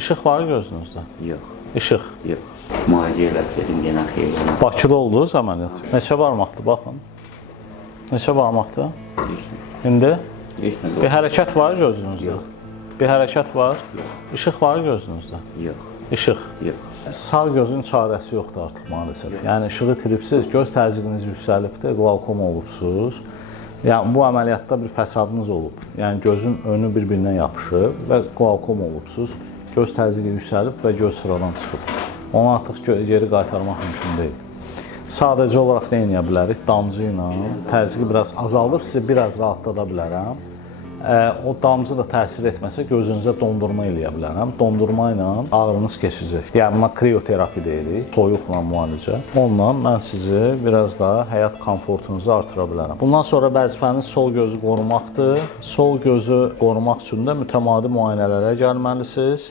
İşıq var gözünüzdə? Yox, İşıq. yox. Müalicə elətdirdim, yenə xeyirli. Bakıda oldunuz əməliyyat. Neçə barmaqdır, baxın. Neçə barmaqdır? İndi? Bir hərəkət var gözünüzdə? Yox. Bir hərəkət var? İşıq var gözünüzdə? Yox, İşıq. yox. Sağ gözün çarəsi yoxdur artıq maalesef. Yəni işığı itiribsiz, göz təzyiqiniz yüksəlibdir, qlaukom olubsuz. Yəni bu əməliyyatda bir fəsadınız olub. Yəni gözün önü bir-birinə yapışıb və qlaukom olubsuz. Göz təzyiqi yüksəlib və göz sıradan çıxıb. Onu artıq geri qaytarmaq mümkün deyil. Sadəcə olaraq nə edə bilərik? Damcı ilə təzyiqi biraz azaldıb sizi biraz rahatlada bilərəm. O damcı da təsir etməsə gözünüzə dondurma eləyə bilərəm. Dondurma ilə ağrınız keçəcək. Yəni buna krioterapi deyirik, soyuqla müalicə. Onunla mən sizi biraz da həyat komfortunuzu artıra bilərəm. Bundan sonra vəzifəniz sol gözü qorumaqdır. Sol gözü qorumaq üçün də mütəmadi müayinələrə gəlməlisiniz.